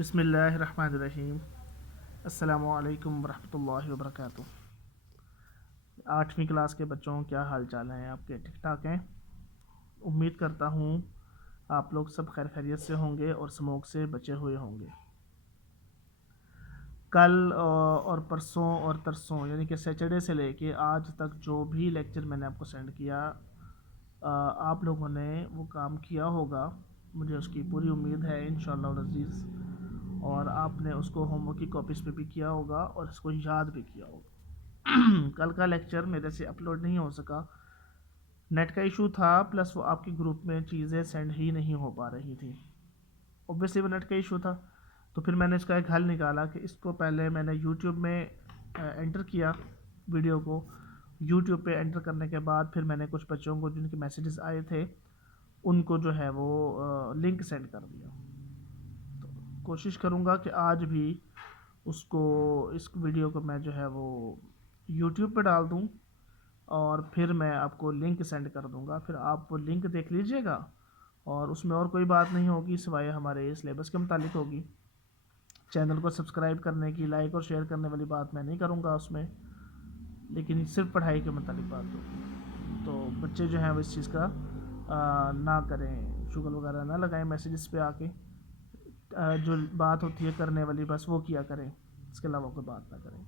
بسم اللہ الرحمن الرحیم۔ السلام علیکم ورحمۃ اللہ وبرکاتہ۔ 8ویں کلاس کے بچوں، کیا حال چال ہیں آپ کے؟ ٹھیک ٹھاک ہیں؟ امید کرتا ہوں آپ لوگ سب خیر خیریت سے ہوں گے اور اسموک سے بچے ہوئے ہوں گے۔ کل اور پرسوں اور ترسوں یعنی کہ سیٹرڈے سے لے کے آج تک جو بھی لیکچر میں نے آپ کو سینڈ کیا، آپ لوگوں نے وہ کام کیا ہوگا، مجھے اس کی پوری امید ہے انشاءاللہ العزیز، اور آپ نے اس کو ہوم ورک کی کاپیز پہ بھی کیا ہوگا اور اس کو یاد بھی کیا ہوگا۔ کل کا لیکچر میرے سے اپلوڈ نہیں ہو سکا، نیٹ کا ایشو تھا، پلس وہ آپ کے گروپ میں چیزیں سینڈ ہی نہیں ہو پا رہی تھیں۔ اوبویسلی وہ نیٹ کا ایشو تھا، تو پھر میں نے اس کا ایک حل نکالا کہ اس کو پہلے میں نے یوٹیوب میں انٹر کیا ویڈیو کو۔ یوٹیوب پہ انٹر کرنے کے بعد پھر میں نے کچھ بچوں کو جن کے میسیجز آئے تھے ان کو جو ہے وہ لنک سینڈ کر دیا۔ تو کوشش کروں گا کہ آج بھی اس ویڈیو کو میں جو ہے وہ یوٹیوب پہ ڈال دوں، اور پھر میں آپ کو لنک سینڈ کر دوں گا، پھر آپ وہ لنک دیکھ لیجئے گا، اور اس میں اور کوئی بات نہیں ہوگی سوائے ہمارے سلیبس کے متعلق ہوگی۔ چینل کو سبسکرائب کرنے کی، لائک اور شیئر کرنے والی بات میں نہیں کروں گا اس میں، لیکن صرف پڑھائی کے متعلق بات ہوگی۔ تو بچے جو ہیں وہ اس چیز کا نہ کریں، شغل وغیرہ نہ لگائیں میسیجز پہ آ کے، جو بات ہوتی ہے کرنے والی بس وہ کیا کریں، اس کے علاوہ کوئی بات نہ کریں۔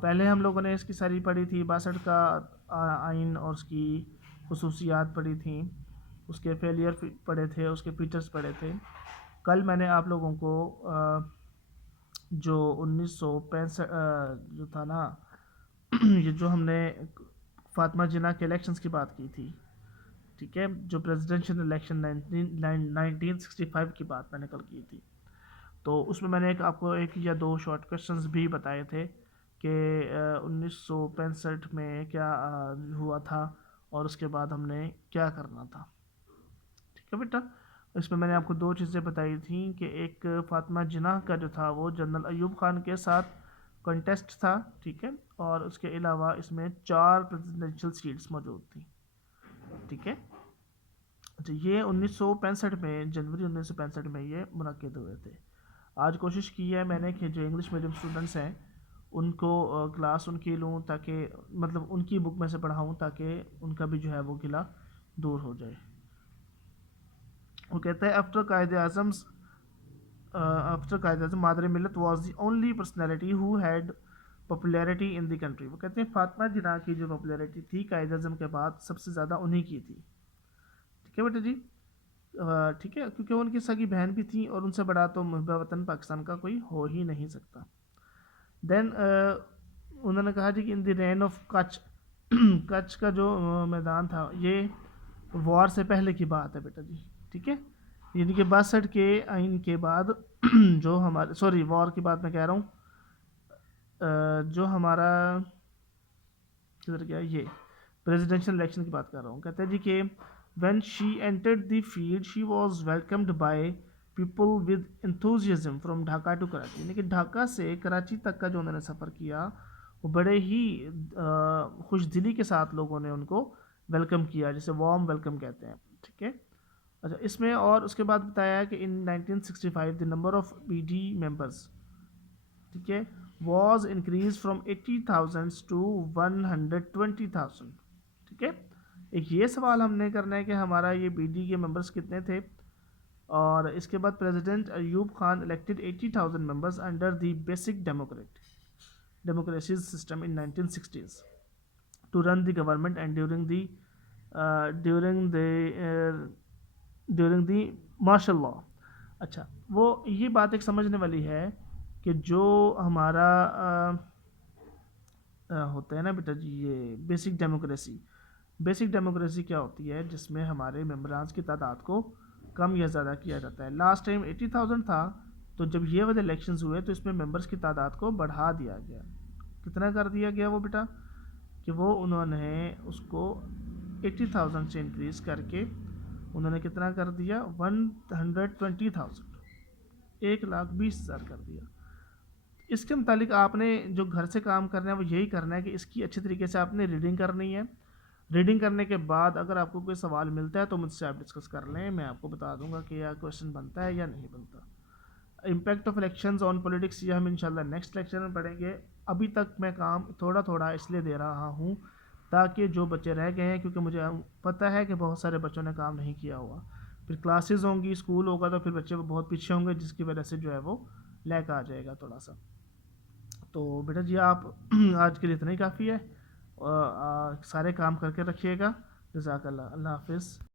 پہلے ہم لوگوں نے اس کی ساری پڑھی تھی، 62 کا آئین اور اس کی خصوصیات پڑھی تھیں، اس کے فیلئر پڑھے تھے، اس کے فیچرز پڑھے تھے۔ کل میں نے آپ لوگوں کو جو 1965 جو تھا نا، یہ جو ہم نے فاطمہ جناح کے الیکشنز کی بات کی تھی، ٹھیک ہے، جو پریزیڈنشل الیکشن 1965 کی بات میں نے کل کی تھی، تو اس میں نے آپ کو ایک یا دو شارٹ کویشچنز بھی بتائے تھے کہ 1965 میں کیا ہوا تھا اور اس کے بعد ہم نے کیا کرنا تھا، ٹھیک ہے بیٹا۔ اس میں نے آپ کو دو چیزیں بتائی تھیں کہ ایک فاطمہ جناح کا جو تھا وہ جنرل ایوب خان کے ساتھ کنٹیسٹ تھا، ٹھیک ہے، اور اس کے علاوہ اس میں 4 پریزیڈنشل سیٹس موجود تھیں، ٹھیک ہے۔ اچھا، یہ 1965 میں، جنوری 1965 میں یہ منعقد ہوئے تھے۔ آج کوشش کی ہے میں نے کہ جو انگلش میڈیم اسٹوڈنٹس ہیں ان کو کلاس ان کی لوں، تاکہ مطلب ان کی بک میں سے پڑھاؤں تاکہ ان کا بھی جو ہے وہ گلہ دور ہو جائے۔ وہ کہتا ہے آفٹر قائد اعظم مادر ملت was the only personality who had popularity in the country. وہ کہتے ہیں فاطمہ جناح کی جو پاپولیرٹی تھی قائد اعظم کے بعد سب سے زیادہ انہی کی تھی، ٹھیک ہے بیٹا جی، ٹھیک ہے، کیونکہ ان کی سگی بہن بھی تھیں اور ان سے بڑا تو محب وطن پاکستان کا کوئی ہو ہی نہیں سکتا۔ دین انہوں نے کہا جی کہ ان دی رین آف کچھ، کچھ کا جو میدان تھا یہ وار سے پہلے کی بات ہے بیٹا جی، ٹھیک ہے، یعنی کہ 62 کے آئین کے بعد جو ہمارے، سوری وار کی بات میں کہہ رہا ہوں، جو ہمارا کدھر گیا، یہ پریزیڈنشل الیکشن کی بات کر رہا ہوں۔ کہتے ہیں جی کہ when she entered the field she was welcomed by people with enthusiasm from Dhaka to Karachi، یعنی کہ ڈھاکہ سے کراچی تک کا جو انہوں نے سفر کیا وہ بڑے ہی خوش دلی کے ساتھ لوگوں نے ان کو ویلکم کیا، جسے وارم ویلکم کہتے ہیں، ٹھیک ہے۔ اچھا، اس میں اور اس کے بعد بتایا ہے کہ ان 1965 the number of BD members، ٹھیک ہے، واز انکریز فرام 80,000 to 120,000، ٹھیک ہے۔ ایک یہ سوال ہم نے کرنا ہے کہ ہمارا یہ بی ڈی کے ممبرس کتنے تھے، اور اس کے بعد president Ayub Khan elected 80,000 members under the basic democracy system in 1960s to run the government and during the martial law. اچھا، وہ یہ بات ایک سمجھنے والی ہے کہ جو ہمارا ہوتا ہے نا بیٹا جی، یہ بیسک ڈیموکریسی کیا ہوتی ہے، جس میں ہمارے ممبرانز کی تعداد کو کم یا زیادہ کیا جاتا ہے۔ لاسٹ ٹائم 80,000 تھا، تو جب یہ والے الیکشنز ہوئے تو اس میں ممبرز کی تعداد کو بڑھا دیا گیا۔ کتنا کر دیا گیا وہ بیٹا، کہ وہ انہوں نے اس کو 80,000 سے انکریز کر کے انہوں نے کتنا کر دیا، 120,000، 1,20,000 کر دیا۔ اس کے متعلق آپ نے جو گھر سے کام کرنا ہے وہ یہی کرنا ہے کہ اس کی اچھی طریقے سے آپ نے ریڈنگ کرنی ہے۔ ریڈنگ کرنے کے بعد اگر آپ کو کوئی سوال ملتا ہے تو مجھ سے آپ ڈسکس کر لیں، میں آپ کو بتا دوں گا کہ یہ کویشچن بنتا ہے یا نہیں بنتا۔ Impact of elections on politics یہ ہم انشاءاللہ نیکسٹ لیکچر میں پڑھیں گے. ابھی تک میں کام تھوڑا تھوڑا اس لیے دے رہا ہوں تاکہ جو بچے رہ گئے ہیں، کیونکہ مجھے پتہ ہے کہ بہت سارے بچوں نے کام نہیں کیا ہوا، پھر کلاسز ہوں گی، اسکول ہوگا، تو پھر بچے بہت پیچھے ہوں گے، جس کی وجہ سے جو ہے وہ لیک آ جائے گا تھوڑا سا. تو بیٹا جی آپ آج کے لیے اتنا ہی کافی ہے، اور سارے کام کر کے رکھیے گا. جزاک اللہ. اللہ حافظ.